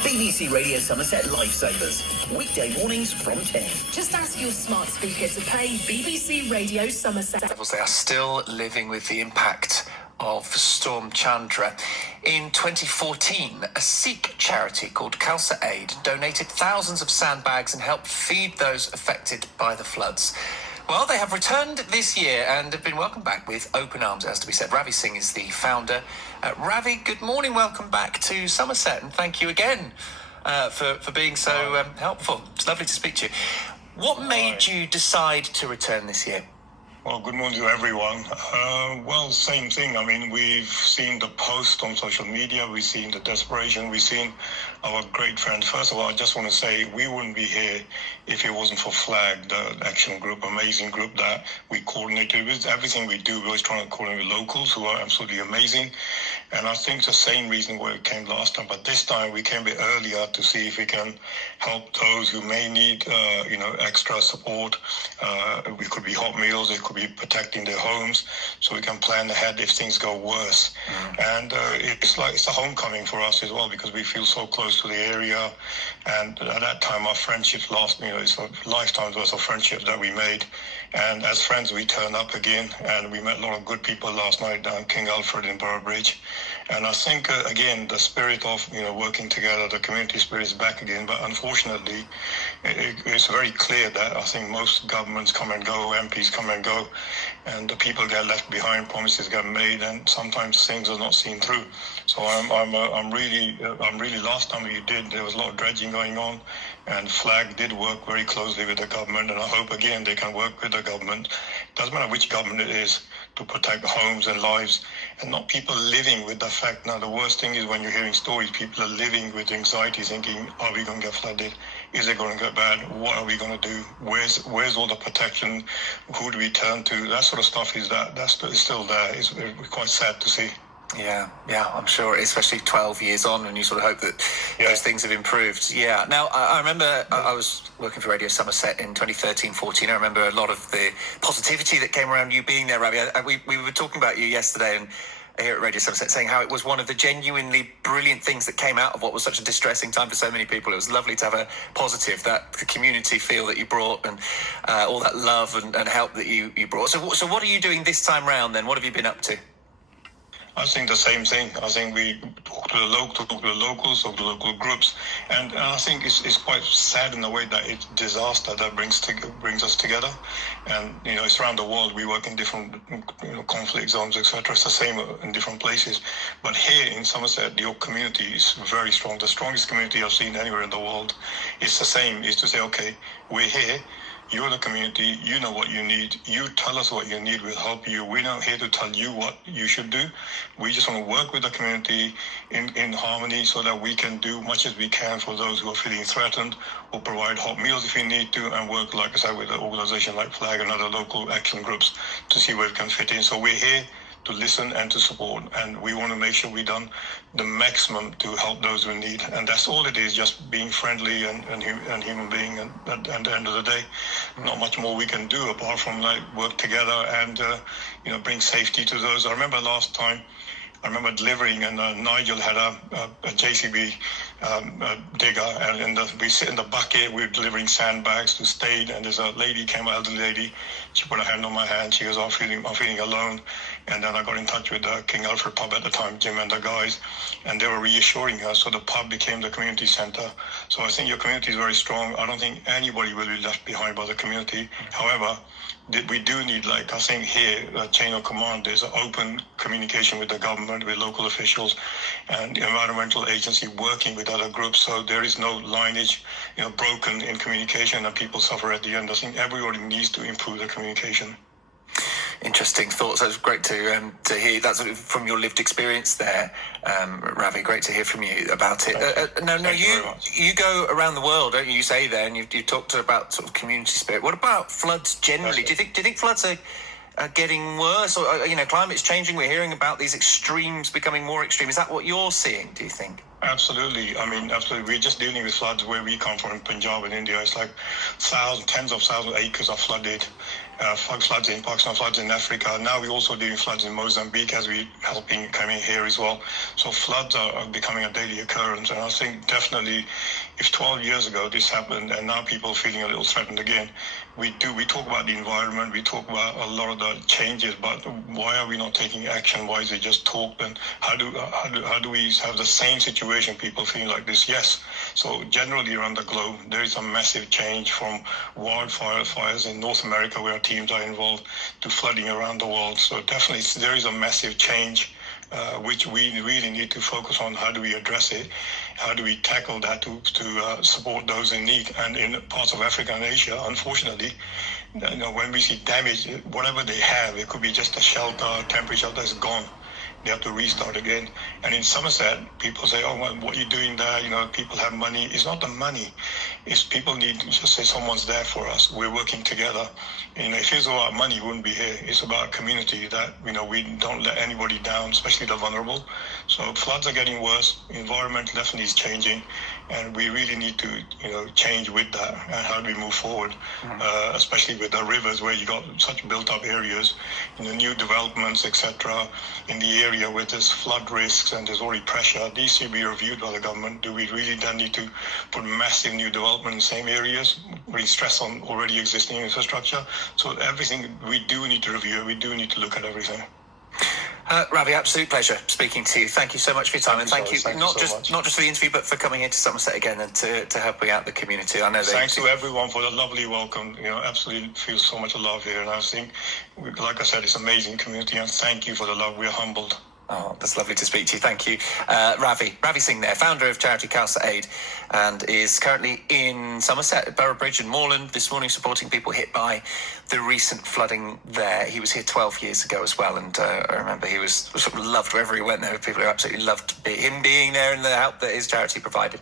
BBC Radio Somerset Lifesavers. Weekday mornings from 10. Just ask your smart speaker to play BBC Radio Somerset. They are still living with the impact of Storm Chandra. In 2014, a Sikh charity called Khalsa Aid donated thousands of sandbags and helped feed those affected by the floods. Well, they have returned this year and have been welcomed back with open arms, as to be said. Ravi Singh is the founder. Ravi, good morning. Welcome back to Somerset, and thank you again for being so helpful. It's lovely to speak to you. What made you decide to return this year? Well, good morning to everyone. Well, same thing. I mean, we've seen the post on social media. We've seen the desperation. We've seen our great friends. First of all, I just want to say we wouldn't be here if it wasn't for FLAG, the action group, amazing group that we coordinated with. Everything we do, we're always trying to coordinate with locals who are absolutely amazing. And I think it's the same reason why we came last time. But this time we came a bit earlier to see if we can help those who may need, extra support. It could be hot meals. It could be protecting their homes, so we can plan ahead if things go worse. And it's a homecoming for us as well, because we feel so close to the area. And at that time, our friendships lost. It's a lifetime's worth of friendships that we made. And as friends, we turned up again, and we met a lot of good people last night down King Alfred in Boroughbridge. And I think, again, the spirit of, working together, the community spirit is back again. But unfortunately, it's very clear that I think most governments come and go, MPs come and go, and the people get left behind, promises get made, and sometimes things are not seen through. So I'm really, last time we did, there was a lot of dredging going on, and FLAG did work very closely with the government, and I hope, again, they can work with the government. It doesn't matter which government it is, to protect homes and lives, and not people living with the fact. Now, the worst thing is when you're hearing stories, people are living with anxiety, thinking, are we going to get flooded? Is it going to get bad? What are we going to do? Where's all the protection? Who do we turn to? That sort of stuff is still there. It's quite sad to see. Yeah, I'm sure, especially 12 years on, and you sort of hope that those things have improved. Yeah. Now, I remember I was working for Radio Somerset in 2013-14. I remember a lot of the positivity that came around you being there, Ravi. We were talking about you yesterday and here at Radio Somerset, saying how it was one of the genuinely brilliant things that came out of what was such a distressing time for so many people. It was lovely to have a positive, that the community feel that you brought, and all that love and help that you brought. So what are you doing this time round then? What have you been up to? I think the same thing. I think we talk to the locals, talk to local groups, and I think it's quite sad in a way that it's disaster that brings us together. And it's around the world. We work in different conflict zones, etc. It's the same in different places. But here in Somerset, your community is very strong. The strongest community I've seen anywhere in the world. It's the same. Is to say, okay, we're here. You're the community, you know what you need, you tell us what you need, we'll help you. We're not here to tell you what you should do. We just want to work with the community in harmony so that we can do much as we can for those who are feeling threatened, or provide hot meals if we need to, and work, like I said, with an organization like FLAG and other local action groups to see where we can fit in. So we're here to listen and to support, and we want to make sure we've done the maximum to help those who need, and that's all it is, just being friendly and human being, and at the end of the day, not much more we can do apart from work together and bring safety to those. I remember last time, delivering, and Nigel had a JCB digger, and we sit in the bucket, we're delivering sandbags to Stade, and there's a lady came, an elderly lady, she put her hand on my hand, she goes, I'm feeling alone. And then I got in touch with the King Alfred pub at the time, Jim and the guys, and they were reassuring her, so the pub became the community centre. So I think your community is very strong. I don't think anybody will be left behind by the community. However, we do need, I think here, a chain of command. There's an open communication with the government, with local officials, and the environmental agency working with other groups. So there is no lineage, broken in communication, and people suffer at the end. I think everybody needs to improve the communication. Interesting thoughts. It's great to hear that from your lived experience there, Ravi. Great to hear from you about it. You go around the world, don't you? You say there, and you talked about sort of community spirit. What about floods generally? Do you think floods are getting worse, or climate's changing? We're hearing about these extremes becoming more extreme. Is that what you're seeing, do you think? Absolutely. Absolutely. We're just dealing with floods where we come from in Punjab in India. It's like tens of thousands of acres are flooded. floods in Pakistan, floods in Africa. Now we're also doing floods in Mozambique as we're helping coming here as well. So floods are becoming a daily occurrence. And I think definitely if 12 years ago this happened and now people are feeling a little threatened again, we talk about the environment, we talk about a lot of the changes, but why are we not taking action? Why is it just talk? And how do we have the same situation, people feeling like this? Yes. So generally around the globe, there is a massive change from wildfires in North America where our teams are involved to flooding around the world. So definitely there is a massive change which we really need to focus on. How do we address it? How do we tackle that to support those in need? And in parts of Africa and Asia, unfortunately, when we see damage, whatever they have, it could be just a shelter, temporary shelter is gone. They have to restart again. And in Somerset, people say, oh, well, what are you doing there? People have money. It's not the money. It's people need to just say someone's there for us. We're working together. If it's about money, we wouldn't be here. It's about community that, we don't let anybody down, especially the vulnerable. So floods are getting worse. Environment definitely is changing. And we really need to, change with that. And how do we move forward, especially with the rivers where you got such built-up areas, new developments, etc. in the area where there's flood risks and there's already pressure. These should be reviewed by the government. Do we really then need to put massive new development in the same areas? Really stress on already existing infrastructure. So everything we do need to review. We do need to look at everything. Ravi, absolute pleasure speaking to you. Thank you so much for your time, and thank you not just for the interview, but for coming into Somerset again and to helping out the community. I know. Thanks to everyone for the lovely welcome. Absolutely feel so much love here, and I think, like I said, it's an amazing community, and thank you for the love. We're humbled. Oh, that's lovely to speak to you. Thank you. Ravi Singh there, founder of charity Khalsa Aid, and is currently in Somerset at Boroughbridge and Moorland this morning supporting people hit by the recent flooding there. He was here 12 years ago as well, and I remember he was sort of loved wherever he went. There were people who absolutely loved him being there and the help that his charity provided.